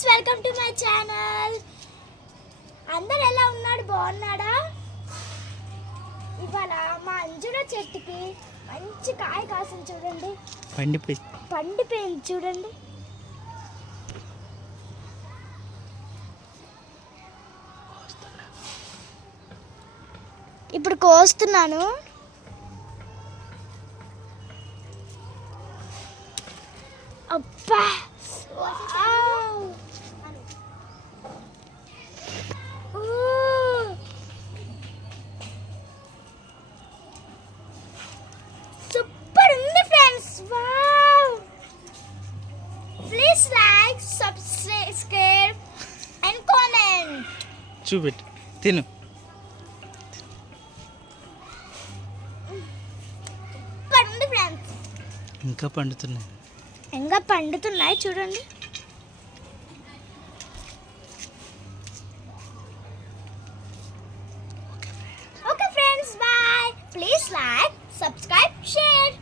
Friends, welcome to my channel. అందరు ఎలా ఉన్నాడు? బాగున్నాడా? ఇవాళ మా అంజుర చెట్టుకి మంచి కాయ కాసింది చూడండి. పండిపోయింది చూడండి. ఇప్పుడు కోస్తున్నాను. అబ్బా, సూపర్ ఉంది friends. Wow, please like, subscribe and comment. చూపెట్టు, తిను. సూపర్ ఉంది ఫ్రెండ్స్. ఇంకా పండుతున్నాయి చూడండి. Okay friends, bye. Please like, subscribe, share.